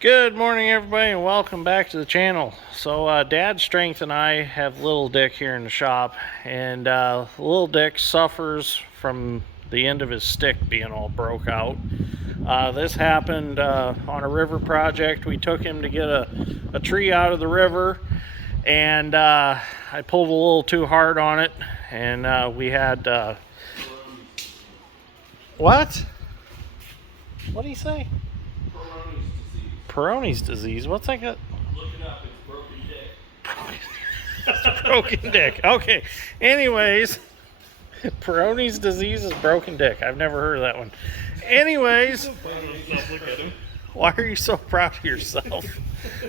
Good morning, everybody, and welcome back to the channel. So Dad Strength and I have Little Dick here in the shop, and Little Dick suffers from the end of his stick being all broke out. This happened on a river project. We took him to get a tree out of the river, and I pulled a little too hard on it, and we had what? What did he say? Peyronie's disease. What's that got? Look it up. It's broken dick. Broken dick. Okay. Anyways, Peyronie's disease is broken dick. I've never heard of that one. Anyways, why are you so proud of yourself?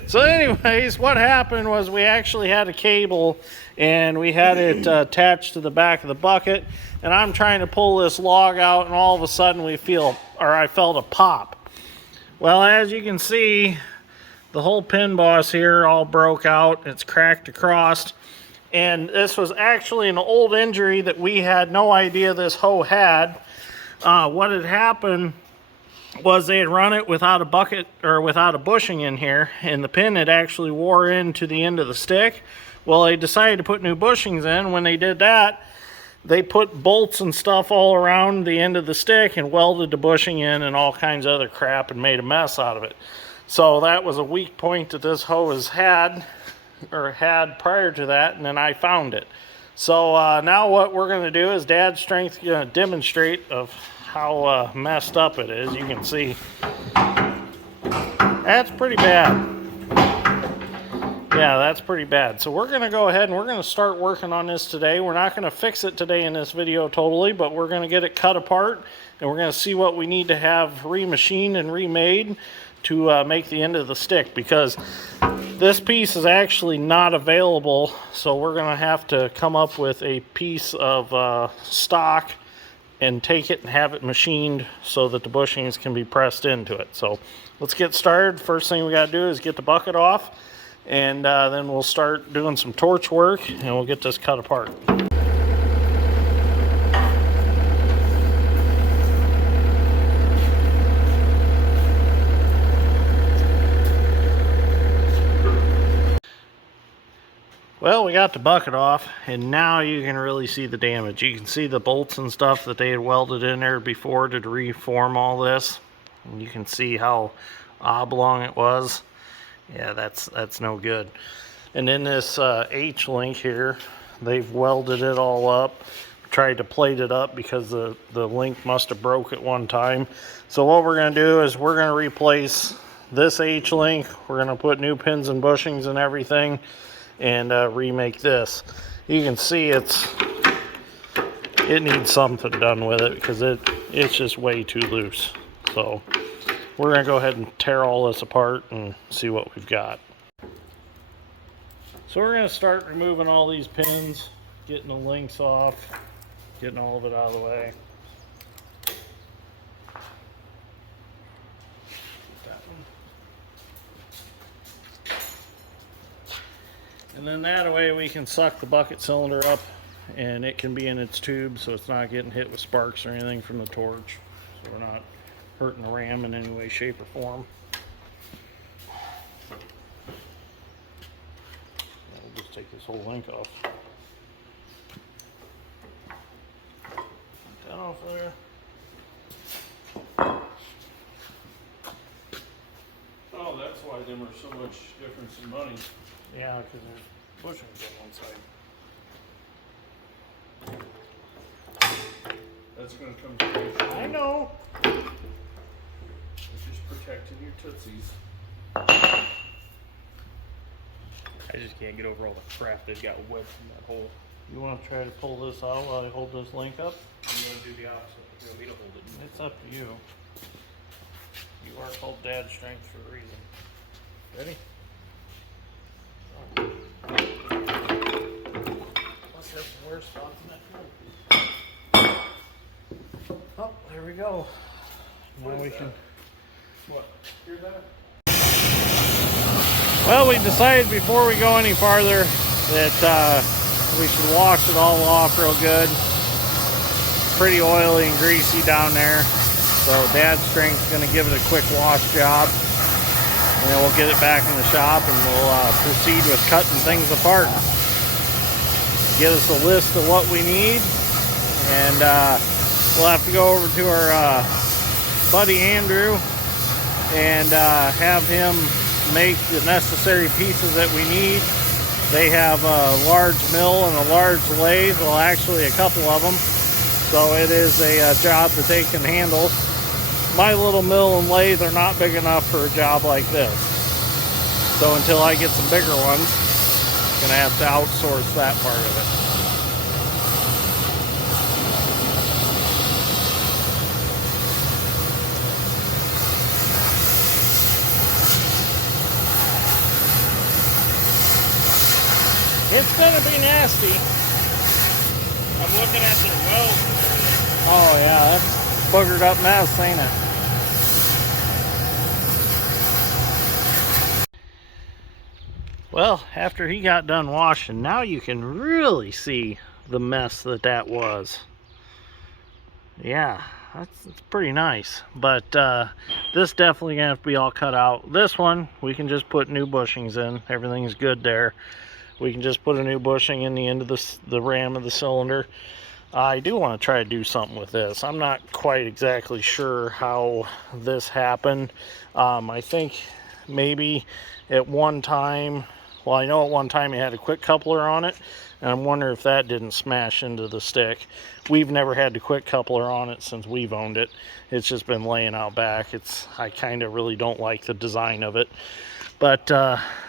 So anyways, what happened was we actually had a cable and we had it attached to the back of the bucket, and I'm trying to pull this log out, and all of a sudden I felt a pop. Well, as you can see, the whole pin boss here all broke out. It's cracked across. And this was actually an old injury that we had no idea this hoe had. What had happened was they had run it without a bucket or without a bushing in here, and the pin had actually wore into the end of the stick. Well, they decided to put new bushings in. When they did that, they put bolts and stuff all around the end of the stick and welded the bushing in and all kinds of other crap and made a mess out of it. So that was a weak point that this hoe has had prior to that, and then I found it. So now what we're going to do is Dad's Strength is going to demonstrate of how messed up it is. You can see that's pretty bad. Yeah, that's pretty bad. So we're going to go ahead and we're going to start working on this today. We're not going to fix it today in this video totally, but we're going to get it cut apart, and we're going to see what we need to have remachined and remade to make the end of the stick, because this piece is actually not available. So we're going to have to come up with a piece of stock and take it and have it machined so that the bushings can be pressed into it. So let's get started. First thing we got to do is get the bucket off, and then we'll start doing some torch work, and we'll get this cut apart. Well, we got the bucket off, and now you can really see the damage. You can see the bolts and stuff that they had welded in there before to reform all this. And you can see how oblong it was. Yeah, that's no good. And then this H-link here, they've welded it all up, tried to plate it up because the link must have broke at one time. So what we're going to do is we're going to replace this H-link. We're going to put new pins and bushings and everything, and remake this. You can see it needs something done with it because it's just way too loose. So we're going to go ahead and tear all this apart and see what we've got. So we're going to start removing all these pins, getting the links off, getting all of it out of the way. That one. And then that way we can suck the bucket cylinder up, and it can be in its tube so it's not getting hit with sparks or anything from the torch. So we're not hurting the ram in any way, shape, or form. We'll just take this whole link off. Get that off there. Oh, that's why them are so much difference in money. Yeah, because there's bushings on one side. That's going to come to you. I know. It's just protecting your tootsies. I just can't get over all the crap that got wedged in that hole. You want to try to pull this out while I hold this link up? I'm going to do the opposite. You want me to hold it? It's up to you. You are called Dad Strength for a reason. Ready? Let's have some wear spots in that hole. Oh, there we go. Now we can. What? Hear that? Well, we decided before we go any farther that we should wash it all off real good. Pretty oily and greasy down there. So Dad's Strength's going to give it a quick wash job. and then we'll get it back in the shop and we'll proceed with cutting things apart. Get us a list of what we need, and we'll have to go over to our buddy Andrew and have him make the necessary pieces that we need. They have a large mill and a large lathe, well actually a couple of them, so it is a job that they can handle. My little mill and lathe are not big enough for a job like this, so until I get some bigger ones, I'm gonna have to outsource that part of it. It's gonna be nasty. I'm looking at their wells. Oh yeah, that's boogered up mess, ain't it? Well, after he got done washing, now you can really see the mess that was. Yeah, that's pretty nice. But this definitely gonna have to be all cut out. This one, we can just put new bushings in. Everything's good there. We can just put a new bushing in the end of the ram of the cylinder. I do want to try to do something with this. I'm not quite exactly sure how this happened. I think maybe at one time, well, I know at one time it had a quick coupler on it, and I'm wondering if that didn't smash into the stick. We've never had the quick coupler on it since we've owned it. It's just been laying out back. I kind of really don't like the design of it. But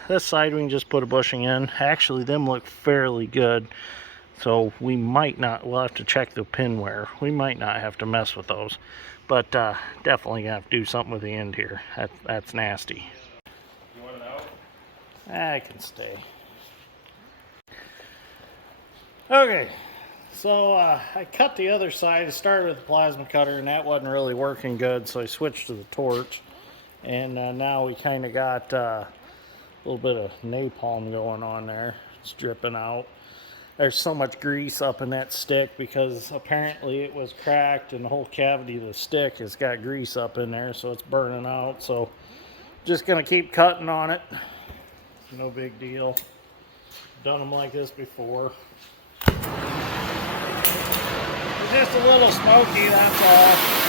this side we can just put a bushing in. Actually, them look fairly good. So we might not, we'll have to check the pin wear. We might not have to mess with those. But definitely gonna have to do something with the end here. That's nasty. You want it out? I can stay. Okay, so I cut the other side. I started with the plasma cutter and that wasn't really working good, so I switched to the torch. And now we kind of got a little bit of napalm going on there. It's dripping out. There's so much grease up in that stick because apparently it was cracked and the whole cavity of the stick has got grease up in there, so it's burning out. So just gonna keep cutting on it. No big deal. Done them like this before. It's just a little smoky, that's all.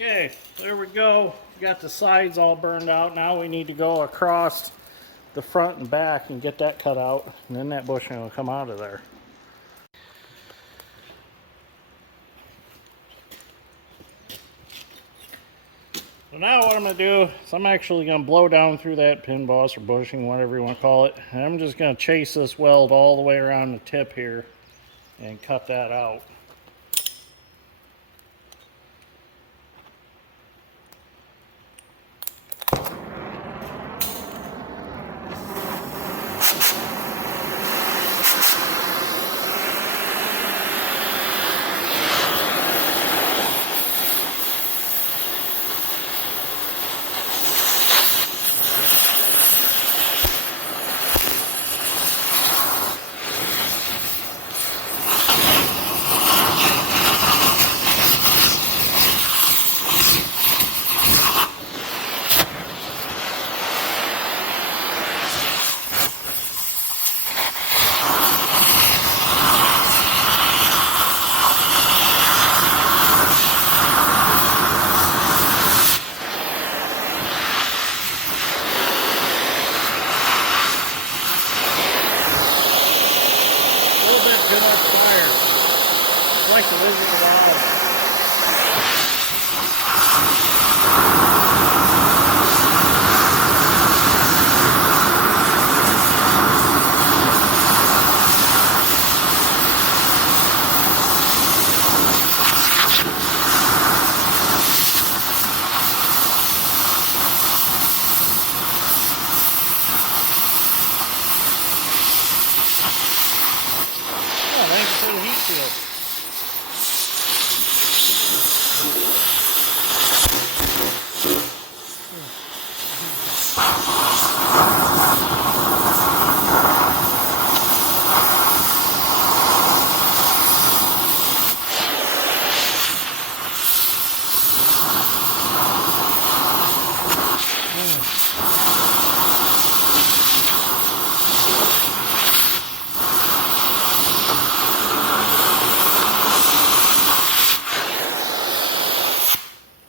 Okay, there we go. Got the sides all burned out. Now we need to go across the front and back and get that cut out, and then that bushing will come out of there. So now what I'm going to do is I'm actually going to blow down through that pin boss or bushing, whatever you want to call it. And I'm just going to chase this weld all the way around the tip here and cut that out.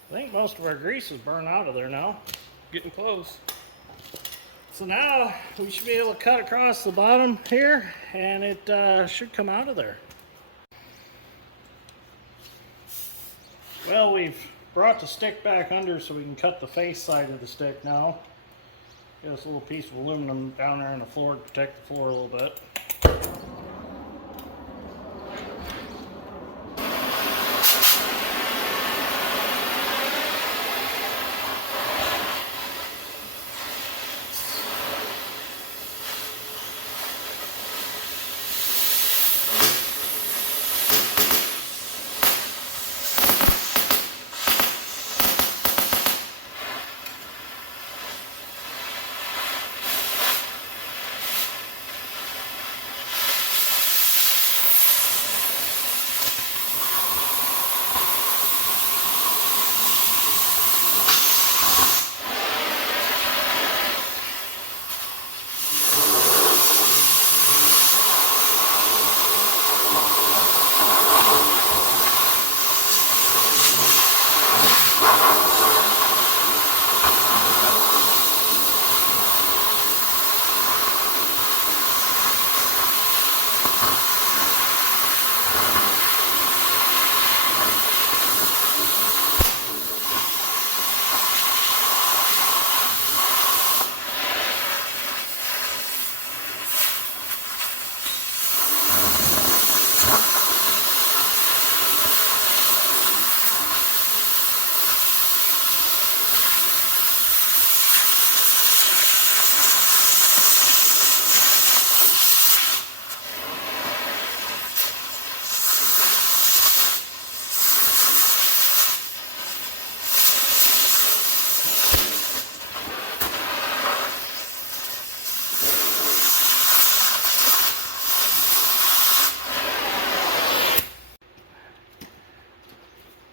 I think most of our grease is burned out of there now. Getting close. So now we should be able to cut across the bottom here, and it should come out of there. Well, we've brought the stick back under so we can cut the face side of the stick now. Got this little piece of aluminum down there on the floor to protect the floor a little bit.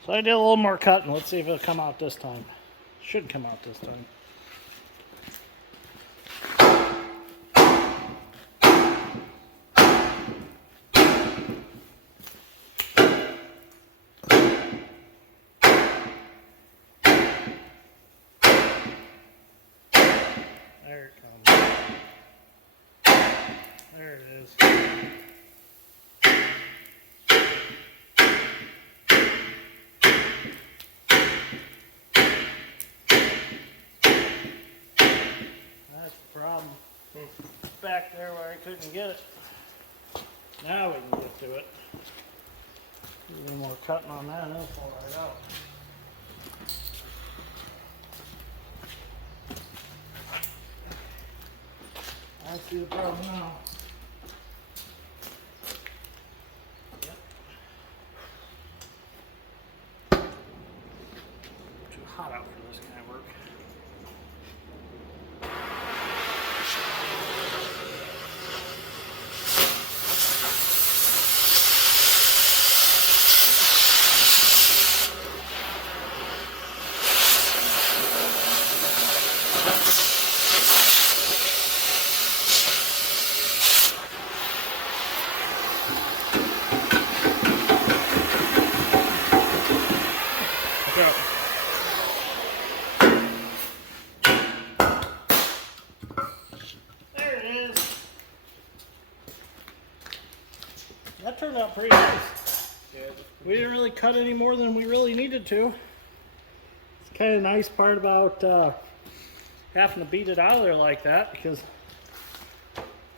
So I did a little more cutting. Let's see if it'll come out this time. Should come out this time. There it comes. There it is. That's the problem. It's back there where I couldn't get it. Now we can get to it. A little more cutting on that and it'll fall right out. I see the problem now. Yep. Too hot out for this kind of work. There it is. That turned out pretty nice. We didn't really cut any more than we really needed to. It's kind of nice part about having to beat it out of there like that, because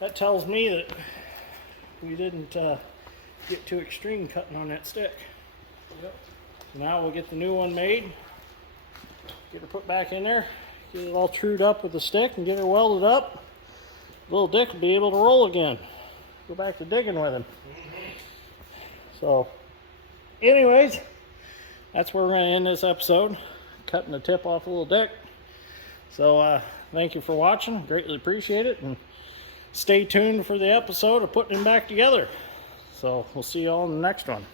that tells me that we didn't get too extreme cutting on that stick. Yep. Now we'll get the new one made, get it put back in there, get it all trued up with the stick and get it welded up. Little Dick will be able to roll again. Go back to digging with him. So, anyways, that's where we're going to end this episode. Cutting the tip off a Little Dick. So, thank you for watching. Greatly appreciate it. And stay tuned for the episode of putting him back together. So, we'll see you all in the next one.